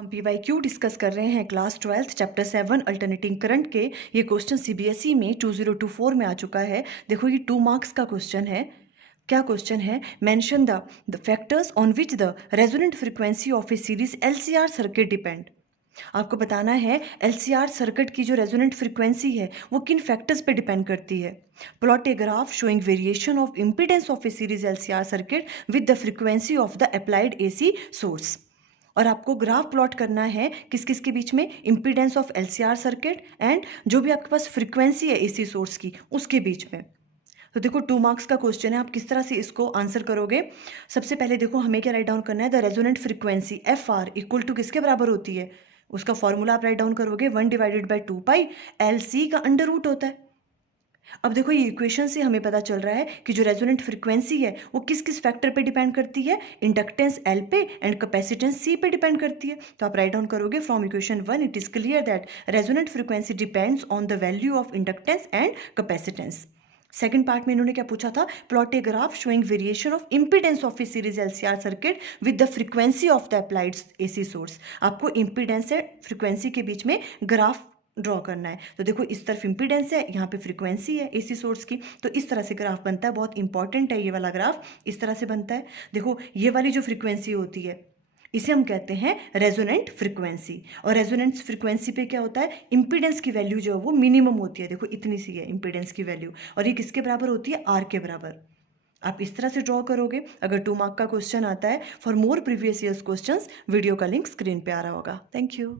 हम PYQ discuss कर रहे हैं class 12th chapter 7 alternating current के। ये क्वेश्चन सीबीएसई में 2024 में आ चुका है। देखो ये 2 मार्क्स का क्वेश्चन है। क्या क्वेश्चन है? Mention the factors on which the resonant frequency of A series LCR circuit depend. आपको बताना है एलसीआर सर्किट की जो रेजोनेंट फ्रीक्वेंसी है वो किन फैक्टर्स पे डिपेंड करती है। Plot a graph showing variation of impedance of A series LCR circuit with the frequency of the applied AC source. और आपको ग्राफ प्लॉट करना है किस किस के बीच में, impedance of LCR circuit and जो भी आपके पास फ्रीक्वेंसी है एसी सोर्स की उसके बीच में। तो देखो 2 मार्क्स का क्वेश्चन है, आप किस तरह से इसको आंसर करोगे। सबसे पहले देखो हमें क्या राइट डाउन करना है, the resonant frequency F R equal to किसके बराबर होती है, उसका फॉर्मूला आप राइट डाउन करोगे 1/2 पाई एल सी का अंडर रूट होता है। अब देखो ये इक्वेशन से हमें पता चल रहा है कि जो रेजोनेंट फ्रीक्वेंसी है वो किस किस फैक्टर पे डिपेंड करती है, इंडक्टेंस एल पे एंड कैपेसिटेंस सी पे डिपेंड करती है। तो आप राइट डाउन करोगे from equation 1 it is clear that resonant frequency depends on the value of inductance and capacitance. Second part में इन्होंने क्या पूछा था, plot a graph showing variation of impedance of A series LCR circuit with the frequency of the applied AC source. आपको impedance से frequency के बीच में graph draw करना है। तो देखो इस तरफ इंपीडेंस है, यहाँ पे फ्रीक्वेंसी है एसी सोर्स की, तो इस तरह से ग्राफ बनता है। बहुत इंपॉर्टेंट है ये वाला ग्राफ, इस तरह से बनता है। देखो ये वाली जो फ्रीक्वेंसी होती है इसे हम कहते हैं रेजोनेंट फ्रीक्वेंसी। और रेजोनेंस फ्रीक्वेंसी पे क्या होता है, इंपीडेंस की वैल्यू जो है वो मिनिमम होती है। देखो इतनी सी है इंपीडेंस की वैल्यू, और ये किसके बराबर होती है, आर के बराबर। आप इस तरह से ड्रॉ करोगे अगर 2 मार्क का क्वेश्चन आता है। For more previous years questions video का लिंक स्क्रीन पे आ रहा होगा। Thank you.